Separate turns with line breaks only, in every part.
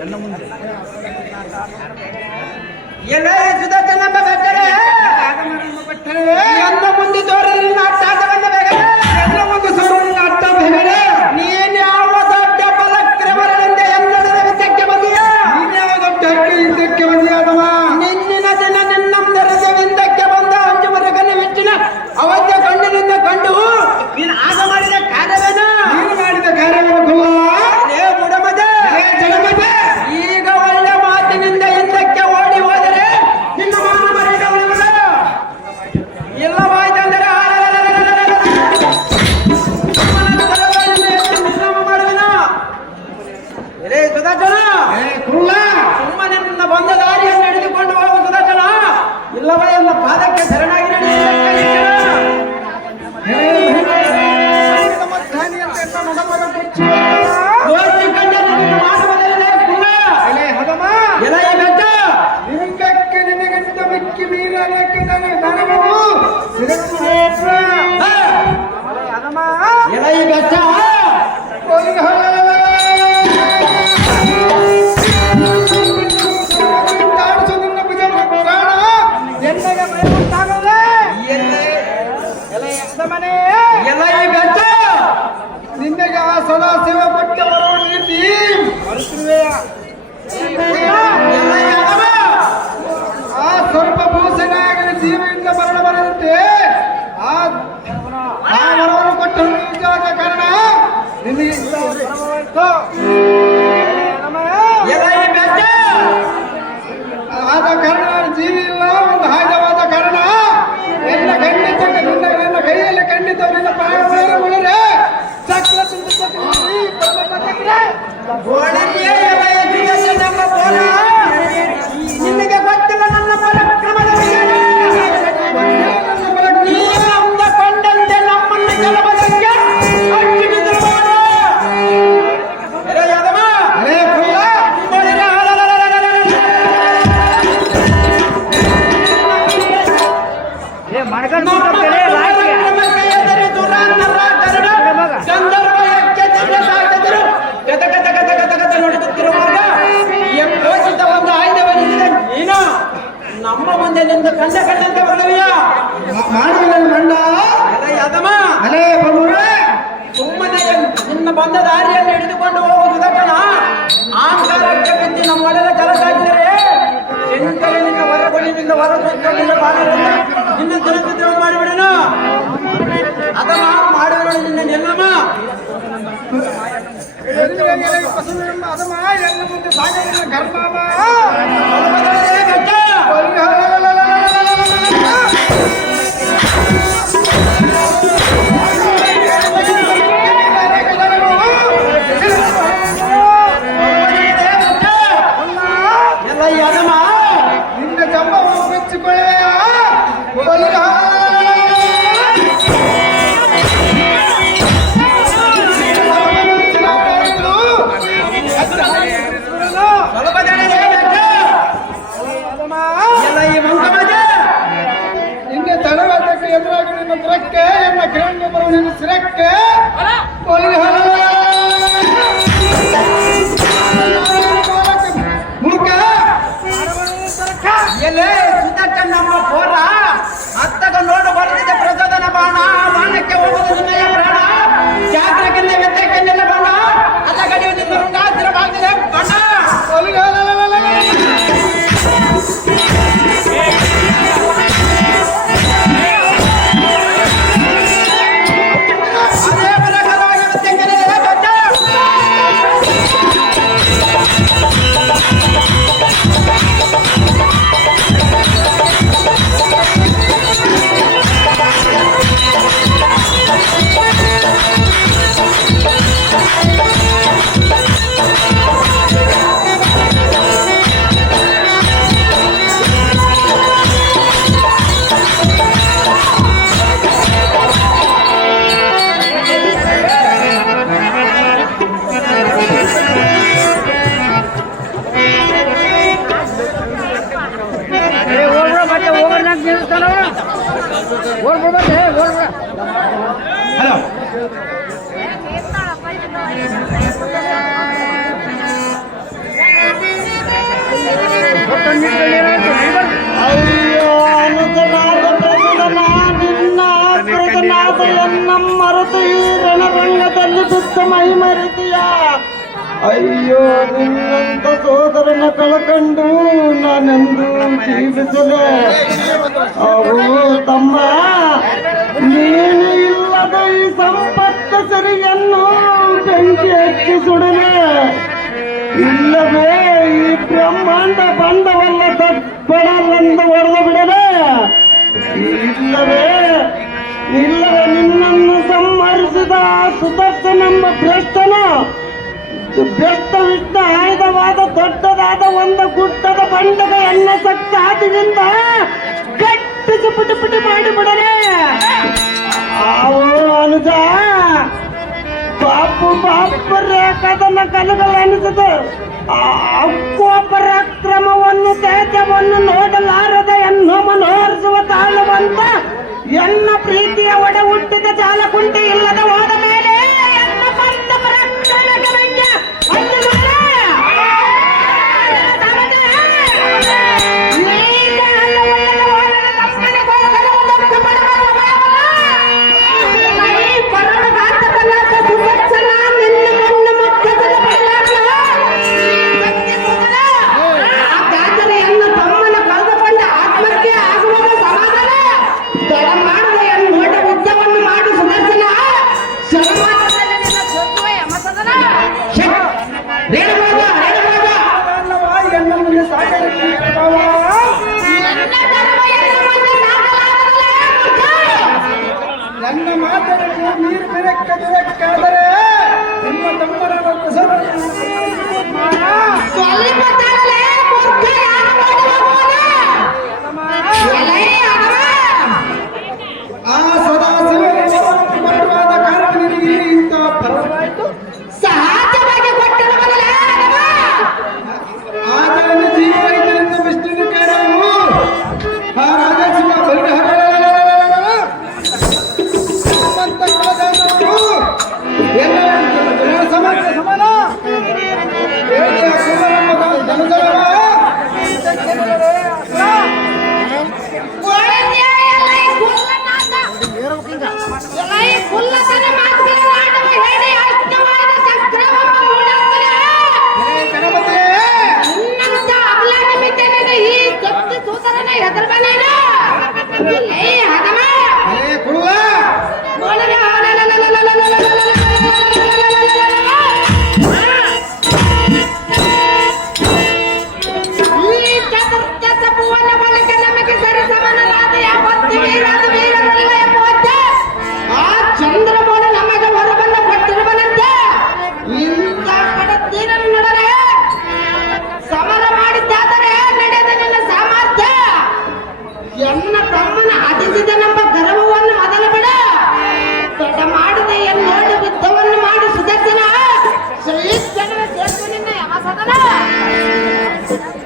ಎಲ್ಲ ಮುಂದೆ ಎಲ್ಲ ఎనభై పెద్ద. ದಾರಿಯಲ್ಲಿ ಹಿಡಿದುಕೊಂಡು ಹೋಗುವ ಸುಧಕನ ಆಂಕಾರಕ್ಕೆ ಬಿದ್ದು ನಮ್ಮ ಒಡೆದ ಕೆಲಸಾಗಿದ್ದರೆ ಶಂಕರನಿಂದ ಹೊರಗೊಳಿನಿಂದ ಹೊರ ಸುತ್ತಲಿಂದ ಬಾಳಿನಿಂದ ಇನ್ನು ತುಲಸಿದ್ರವ ಮಾಡಿಬಿಡನು ಅದಮ್ಮ ಮಾಡುವ ನಿನ್ನ ನಿಲ್ಲಮ್ಮ
ಅದಮ್ಮ ಎಲ್ಲ ಮುಂದೆ ಸಾಗಿನ ಕರ್ಮವ
ಎಲೆ ನಮ್ಮ ಹೋರ ಅತ್ತಗ ನೋಡು ಬರ್ತಿದೆ ಪ್ರಚೋದನ ಬಾಣ. ಬಾಣಕ್ಕೆ ಹೋಗುವುದು ಹಲೋ
ಅಯ್ಯೋ ಅನುಜನಾದ ಪ್ರಭುಗನ ನಿನ್ನ ಪ್ರಜನಾದ ಎನ್ನ ಮರೆತು ಈ ರಣರಂಗದಲ್ಲಿ ಬಿದ್ದ ಮೈ ಮರೆತಿಯ ಅಯ್ಯೋ, ನಿನ್ನಂತ ಸೋದರನ ಕಳಕಂಡು ನಾನೆಂದು ಜೀವಿಸಲೆ ಅವು ತಮ್ಮ ನೀನು ಇಲ್ಲದ ಈ ಸಂಪತ್ತ ಸರಿಯನ್ನು ಬೆಂಕಿ ಹಚ್ಚಿ ಸುಡನೆ ಇಲ್ಲವೇ, ಈ ಬ್ರಹ್ಮಾಂಡ ಬಂದವಲ್ಲ ತಪ್ಪಡಲೆಂದು ಹೊಡೆದು ಬಿಡದೆ ಇಲ್ಲವೇ ಇಲ್ಲವೇ, ನಿನ್ನನ್ನು ಸಂಹರಿಸಿದ ಸುದರ್ಶನೆಂಬ ಭ್ರಷ್ಟನ ಭ್ರಷ್ಟ ವಿಷ್ಣ ಆಯುಧವಾದ ದೊಡ್ಡದಾದ ಒಂದು ಗುಡ್ಡದ ಬಂಡದ ಎಣ್ಣ ಸತ್ತ ಆದಿಯಿಂದ ಕಟ್ಟಿಸಿ ಪುಟಿ ಪುಟಿ ಮಾಡಿಬಿಡಲೆ. ಆವೋ ಅನುಜ ಪಾಪು ಪಾಪ ರೇಖದನ್ನ ಕಲಗಲೆನಿಸಿದ ಅಕ್ಕೋ ಪರಾಕ್ರಮವನ್ನು ತೇಜವನ್ನು ನೋಡಲಾರದ ಎನ್ನೋ ಮನೋಹರಿಸುವ ತಾಳವಂತ ಎನ್ನ ಪ್ರೀತಿಯ ಒಡ ಹುಟ್ಟಿದ ಜಾಲಕುಂಟಿ ಇಲ್ಲದ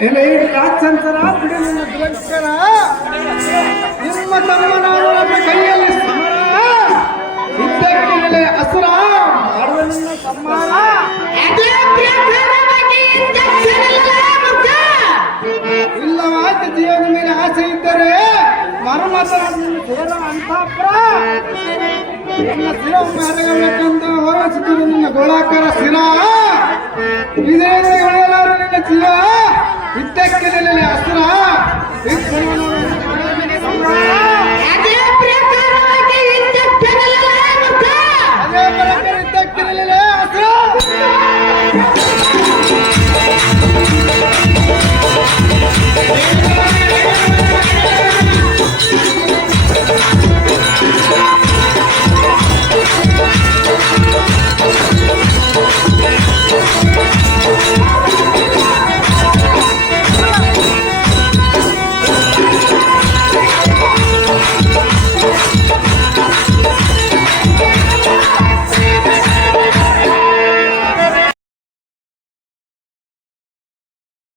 ಏನ ಈ ರಾಜಸಂಸರ ಬಿಡು ನಿನ್ನ ದುರಂಕರ. ನಿಮ್ಮ ನಮ್ಮ ಕೈಯಲ್ಲಿ ಸಮರ. ಯುದ್ಧಕ್ಕೆ ನೆಲೆ ಅಸುರ. ಮಾಡುವ ನಿನ್ನ ಸಂಹಾರ
ಅದೇ ಪ್ರಕಾರವಾಗಿ ಇಂಜೆಕ್ಷನ್ ಮುಖ
ಇಲ್ಲವಾದ ಜೀವನ ಆಸೆ ಇದ್ದರೆ ನಿನ್ನ ಸೇರೋ ಅಂತಾಪುರ ನಿನ್ನ ಶಿರ ಮಾರಬೇಕಂತ ಹೋಲಿಸುತ್ತದೆ ನಿನ್ನ ಗೋಳಾಕಾರ ಶಿರ. ಇದೇ ನಿನ್ನ ಜೀವ ಇಂಟೆಕ್ ಇರಲಿಲ್ಲ ಹಸಿರ